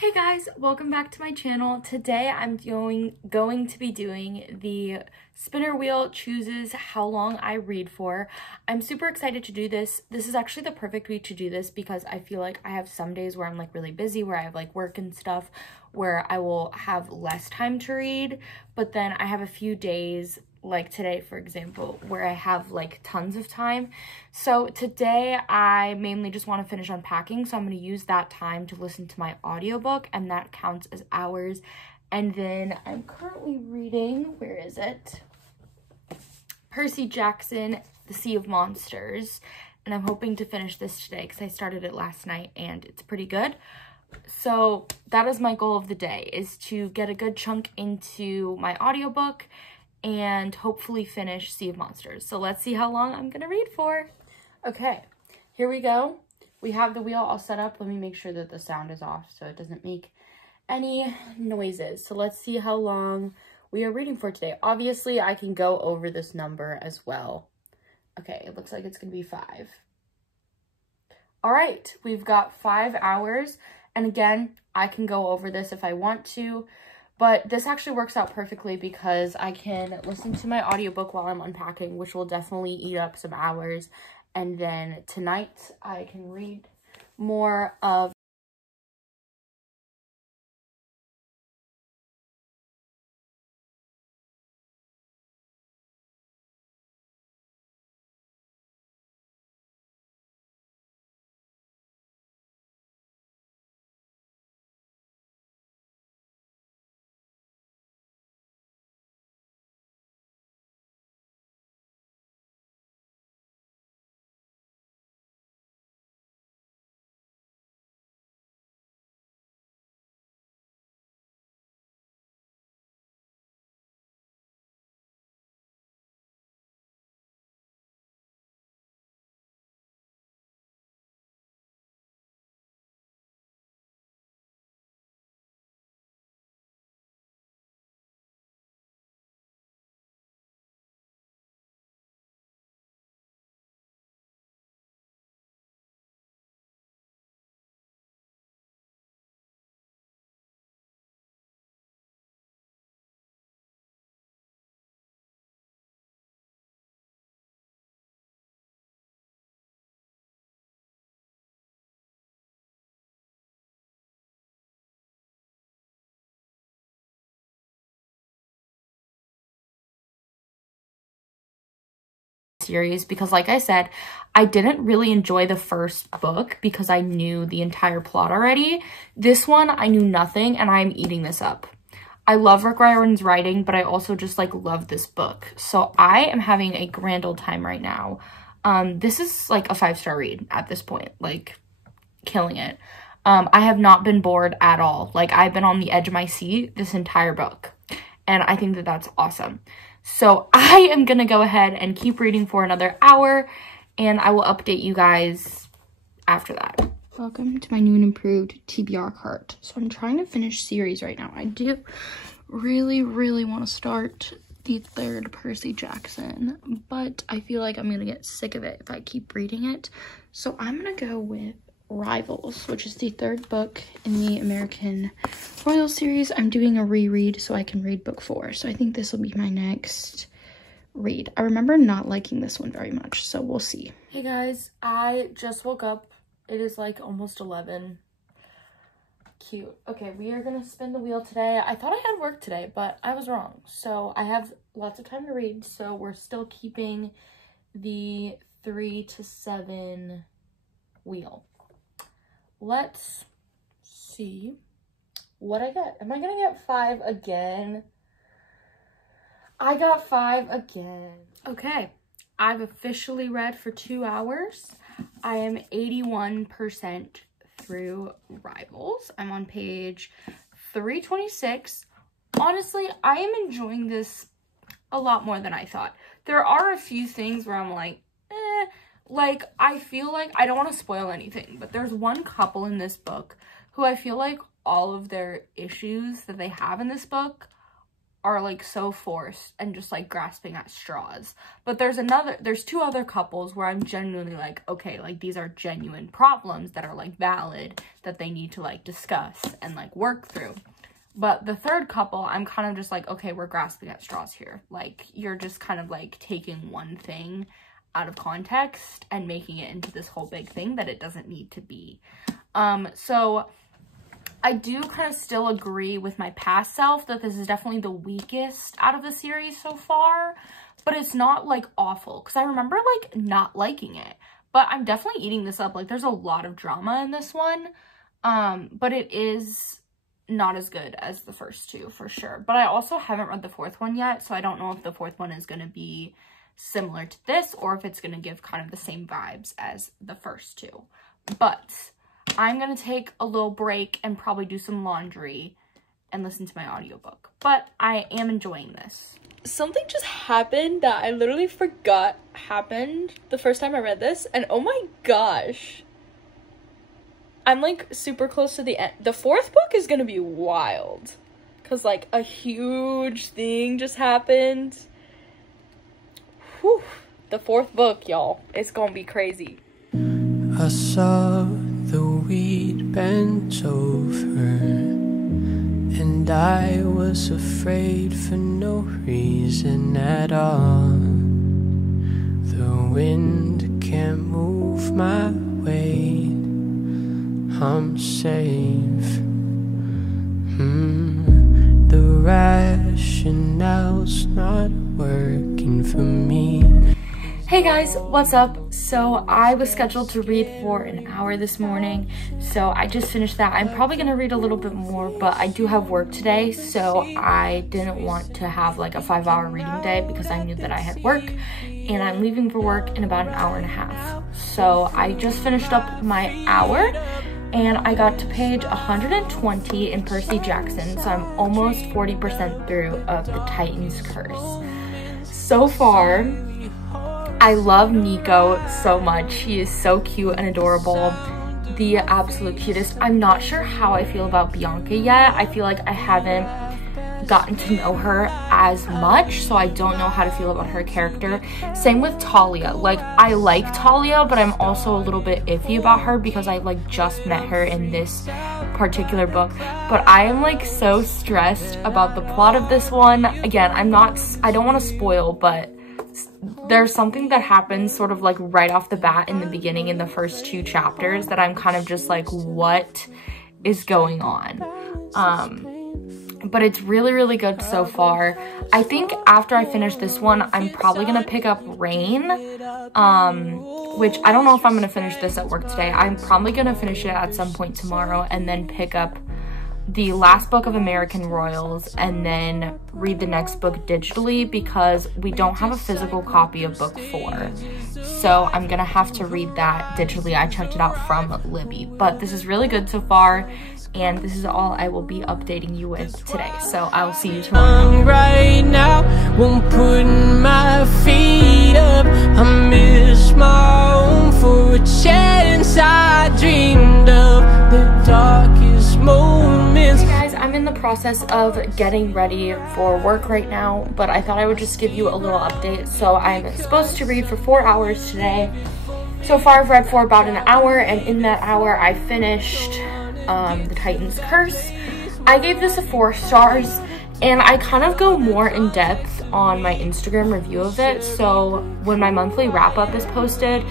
Hey guys, welcome back to my channel. Today I'm going to be doing the spinner wheel chooses how long I read for. I'm super excited to do this. This is actually the perfect week to do this because I feel like I have some days where I'm like really busy, where I have like work and stuff, where I will have less time to read, but then I have a few days like today, for example, where I have like tons of time. So today I mainly just want to finish unpacking, so I'm going to use that time to listen to my audiobook, and that counts as hours. And then I'm currently reading, where is it? Percy Jackson, The Sea of Monsters, and I'm hoping to finish this today because I started it last night and it's pretty good. So that is my goal of the day, is to get a good chunk into my audiobook and hopefully finish Sea of Monsters. So let's see how long I'm gonna read for. Okay, here we go. We have the wheel all set up. Let me make sure that the sound is off so it doesn't make any noises. So let's see how long we are reading for today. Obviously, I can go over this number as well. Okay, it looks like it's gonna be 5. All right, we've got 5 hours. And again, I can go over this if I want to, but this actually works out perfectly because I can listen to my audiobook while I'm unpacking, which will definitely eat up some hours. And then tonight I can read more of series because, like I said, I didn't really enjoy the first book because I knew the entire plot already. This one, I knew nothing, and I'm eating this up. I love Rick Riordan's writing, but I also just like love this book. So I am having a grand old time right now. This is like a 5-star read at this point, like killing it. I have not been bored at all. Like, I've been on the edge of my seat this entire book, and I think that that's awesome. So I am gonna go ahead and keep reading for another hour, and I will update you guys after that. Welcome to my new and improved TBR cart. So I'm trying to finish series right now. I do really want to start the 3rd Percy Jackson, but I feel like I'm gonna get sick of it if I keep reading it. So I'm gonna go with Rivals, which is the 3rd book in the American Royal series. I'm doing a reread so I can read book 4. So I think this will be my next read. I remember not liking this one very much, so we'll see. Hey guys, I just woke up. It is like almost 11. Cute. Okay, we are gonna spin the wheel today. I thought I had work today, but I was wrong. So I have lots of time to read, so we're still keeping the 3 to 7 wheel. Let's see what I get. Am I gonna get 5 again? I got 5 again. Okay, I've officially read for 2 hours. I am 81% through Rivals. I'm on page 326. Honestly, I am enjoying this a lot more than I thought. There are a few things where I'm like, like, I feel like, I don't want to spoil anything, but there's one couple in this book who I feel like all of their issues that they have in this book are like so forced and just like grasping at straws. But there's two other couples where I'm genuinely like, okay, like these are genuine problems that are like valid, that they need to like discuss and like work through. But the third couple, I'm kind of just like, okay, we're grasping at straws here. Like, you're just kind of like taking one thing out of context and making it into this whole big thing that it doesn't need to be. So I do kind of still agree with my past self that this is definitely the weakest out of the series so far, but it's not like awful, because I remember like not liking it, but I'm definitely eating this up. Like, there's a lot of drama in this one, but it is not as good as the first two for sure. But I also haven't read the fourth one yet, so I don't know if the fourth one is going to be similar to this or if it's going to give kind of the same vibes as the first two. But I'm going to take a little break and probably do some laundry and listen to my audiobook. But I am enjoying this. Something just happened that I literally forgot happened the first time I read this. And oh my gosh. I'm like super close to the end. The fourth book is going to be wild. Because like a huge thing just happened. Whew. The fourth book, y'all. It's going to be crazy. I saw the weed bent over, and I was afraid for no reason at all. The wind can't move my weight. I'm safe. The rationale's not working for me. Hey guys, what's up? So I was scheduled to read for an hour this morning, so I just finished that. I'm probably gonna read a little bit more, but I do have work today, so I didn't want to have like a 5-hour reading day because I knew that I had work, and I'm leaving for work in about an hour and a half. So I just finished up my hour, and I got to page 120 in Percy Jackson, so I'm almost 40% through of the Titan's Curse. So far, I love Nico so much. He is so cute and adorable. The absolute cutest. I'm not sure how I feel about Bianca yet. I feel like I haven't gotten to know her as much, so I don't know how to feel about her character. Same with Talia. Like, I like Talia, but I'm also a little bit iffy about her because I like just met her in this particular book. But I am like so stressed about the plot of this one. Again, I don't want to spoil, but there's something that happens sort of like right off the bat in the beginning in the first 2 chapters that I'm kind of just like, what is going on? But it's really, really good so far. I think after I finish this one, I'm probably gonna pick up Rain, which I don't know if I'm gonna finish this at work today. I'm probably gonna finish it at some point tomorrow and then pick up the last book of American Royals and then read the next book digitally because we don't have a physical copy of book 4. So I'm gonna have to read that digitally. I checked it out from Libby, but this is really good so far, and this is all I will be updating you with today. So I'll see you tomorrow. Right now, won't put my feet up. I miss my home for a chance I dreamed of the darkest moments. Hey guys, I'm in the process of getting ready for work right now, but I thought I would just give you a little update. So I'm supposed to read for 4 hours today. So far I've read for about an hour, and in that hour I finished the Titan's Curse. I gave this a 4 stars, and I kind of go more in depth on my Instagram review of it. So when my monthly wrap up is posted,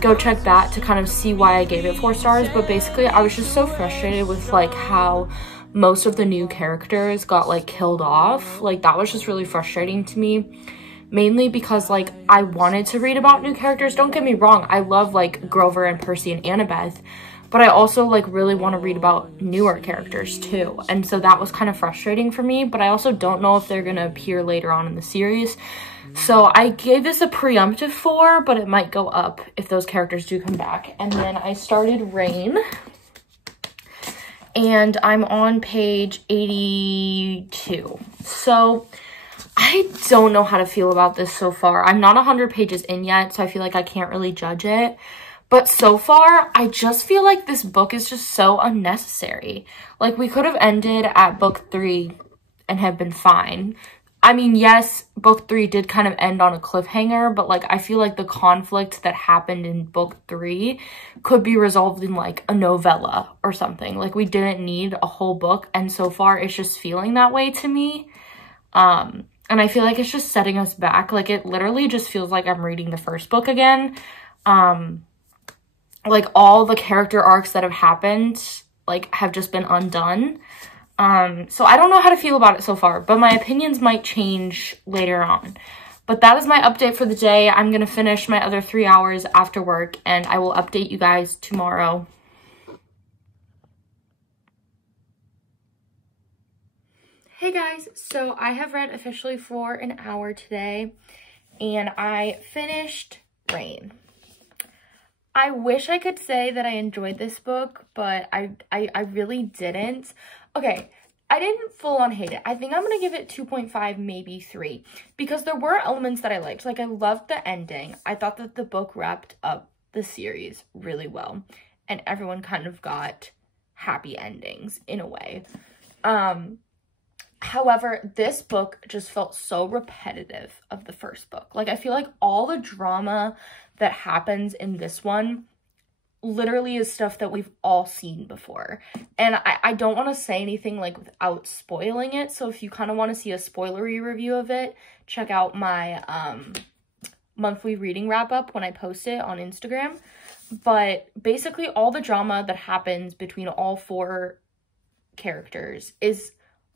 go check that to kind of see why I gave it 4 stars. But basically I was just so frustrated with like how most of the new characters got like killed off. Like, that was just really frustrating to me, mainly because like I wanted to read about new characters. Don't get me wrong, I love like Grover and Percy and Annabeth, but I also like really want to read about newer characters too. And so that was kind of frustrating for me, but I also don't know if they're going to appear later on in the series. So I gave this a preemptive 4, but it might go up if those characters do come back. And then I started Rain, and I'm on page 82. So I don't know how to feel about this so far. I'm not 100 pages in yet, so I feel like I can't really judge it. But so far, I just feel like this book is just so unnecessary. Like, we could have ended at book 3 and have been fine. I mean, yes, book 3 did kind of end on a cliffhanger, but like I feel like the conflict that happened in book 3 could be resolved in like a novella or something. Like we didn't need a whole book, and so far it's just feeling that way to me. And I feel like it's just setting us back. Like it literally just feels like I'm reading the first book again. Like all the character arcs that have happened like have just been undone. So I don't know how to feel about it so far, but my opinions might change later on. But that is my update for the day. I'm going to finish my other 3 hours after work, and I will update you guys tomorrow. Hey guys, so I have read officially for an hour today, and I finished Rain. I wish I could say that I enjoyed this book, but I really didn't. Okay, I didn't full on hate it. I think I'm going to give it 2.5, maybe 3, because there were elements that I liked. Like, I loved the ending. I thought that the book wrapped up the series really well, and everyone kind of got happy endings in a way. However, this book just felt so repetitive of the first book. Like, I feel like all the drama that happens in this one literally is stuff that we've all seen before. And I don't want to say anything like without spoiling it. So if you kind of want to see a spoilery review of it, check out my monthly reading wrap up when I post it on Instagram. But basically all the drama that happens between all 4 characters is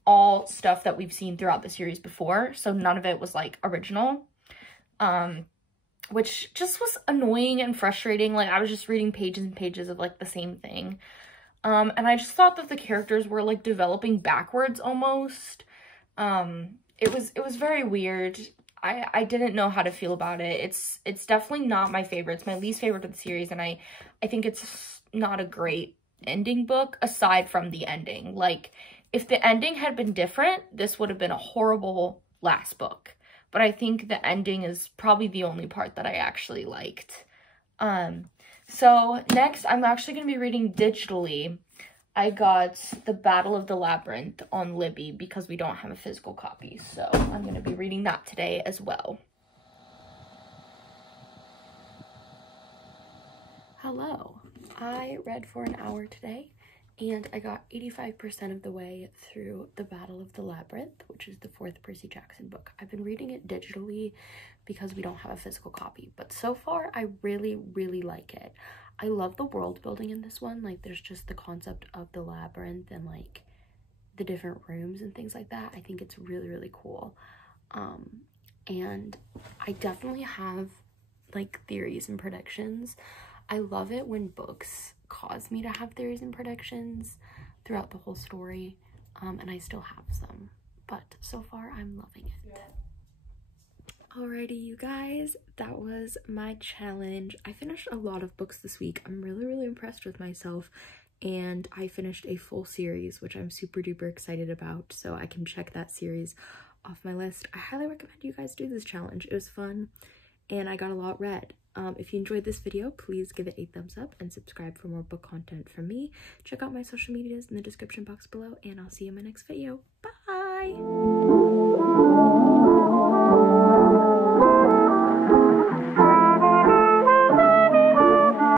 all stuff that we've seen throughout the series before. So none of it was like original. Which just was annoying and frustrating. Like, I was just reading pages and pages of, like, the same thing. And I just thought that the characters were, like, developing backwards almost. It was very weird. I didn't know how to feel about it. It's definitely not my favorite. It's my least favorite of the series, and I think it's not a great ending book, aside from the ending. Like, if the ending had been different, this would have been a horrible last book. But I think the ending is probably the only part that I actually liked. So next, I'm actually going to be reading digitally. I got The Battle of the Labyrinth on Libby because we don't have a physical copy. So I'm going to be reading that today as well. Hello. I read for an hour today, and I got 85% of the way through The Battle of the Labyrinth, which is the 4th Percy Jackson book. I've been reading it digitally because we don't have a physical copy, but so far I really, really like it. I love the world building in this one. Like, there's just the concept of the labyrinth and like the different rooms and things like that. I think it's really, really cool. And I definitely have like theories and predictions. I love it when books cause me to have theories and predictions throughout the whole story, and I still have some, but so far I'm loving it. Alrighty, you guys, that was my challenge. I finished a lot of books this week. I'm really, really impressed with myself, and I finished a full series, which I'm super duper excited about, so I can check that series off my list. I highly recommend you guys do this challenge. It was fun, and I got a lot read. If you enjoyed this video, please give it a thumbs up and subscribe for more book content from me. Check out my social medias in the description box below, and I'll see you in my next video. Bye!